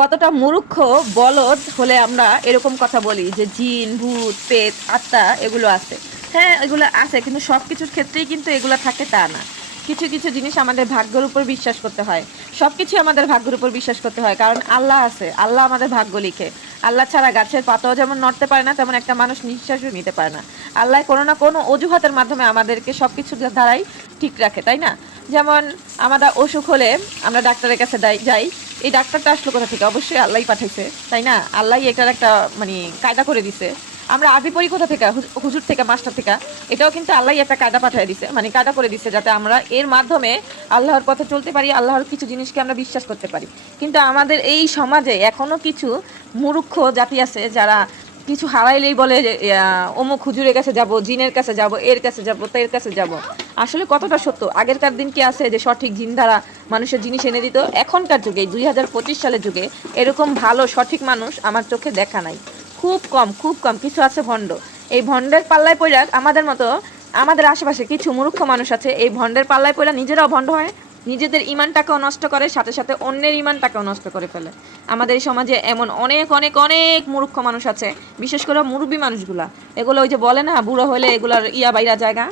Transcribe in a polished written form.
কতটা মূর্খ বলদ হলে আমরা এরকম কথা বলি যে জিন ভূত পেট আত্মা এগুলো আছে। হ্যাঁ, এগুলো আছে, কিন্তু সব কিছুর ক্ষেত্রেই কিন্তু এগুলো থাকে তা না। কিছু কিছু জিনিস আমাদের ভাগ্যের উপর বিশ্বাস করতে হয়। সব কিছু আমাদের ভাগ্যের উপর বিশ্বাস করতে হয়, কারণ আল্লাহ আছে, আল্লাহ আমাদের ভাগ্য লিখে। আল্লাহ ছাড়া গাছের পাতাও যেমন নড়তে পারে না, তেমন একটা মানুষ নিঃশ্বাসও নিতে পারে না। আল্লাহ কোনো না কোনো অজুহাতের মাধ্যমে আমাদেরকে সব কিছু দ্বারাই ঠিক রাখে, তাই না? যেমন আমাদের অসুখ হলে আমরা ডাক্তারের কাছে যাই। এই ডাক্তারটা আসলো কোথা থেকে? অবশ্যই আল্লাহই পাঠাইছে, তাই না? আল্লাহই এটার একটা মানে কায়দা করে দিছে। আমরা আরবি পড়ি কোথা থেকে? হুজুর থেকে, মাস্টার থেকে। এটাও কিন্তু আল্লাহই একটা কায়দা পাঠিয়ে দিছে, মানে কায়দা করে দিছে, যাতে আমরা এর মাধ্যমে আল্লাহর পথে চলতে পারি, আল্লাহর কিছু জিনিসকে আমরা বিশ্বাস করতে পারি। কিন্তু আমাদের এই সমাজে এখনো কিছু মূর্খ জাতি আছে যারা কিছু হারাইলেই বলে যে, অমুক হুজুরের কাছে যাব, জিনের কাছে যাব, এর কাছে যাব, তার কাছে যাব। আসলে কতটা সত্য? আগেরকার দিন কি আছে যে সঠিক জিন দ্বারা মানুষের জিনিস এনে দিত? এখনকার যুগে 2025 সালের যুগে এরকম ভালো সঠিক মানুষ আমার চোখে দেখা নাই। খুব কম, খুব কম। কিছু আছে ভণ্ড। এই ভণ্ডের পাল্লায় পড়া আমাদের মতো, আমাদের আশেপাশে কিছু মূর্খ মানুষ আছে, এই ভণ্ডের পাল্লায় পড়া নিজেরাও ভণ্ড হয়, নিজেদের ইমানটাকেও নষ্ট করে, সাথে সাথে অন্যের ইমানটাকেও নষ্ট করে ফেলে। আমাদের এই সমাজে এমন অনেক অনেক অনেক মূর্খ মানুষ আছে, বিশেষ করে মুরব্বী মানুষগুলা। এগুলো ওই যে বলে না, বুড়ো হলে এগুলার বাইরা জায়গা,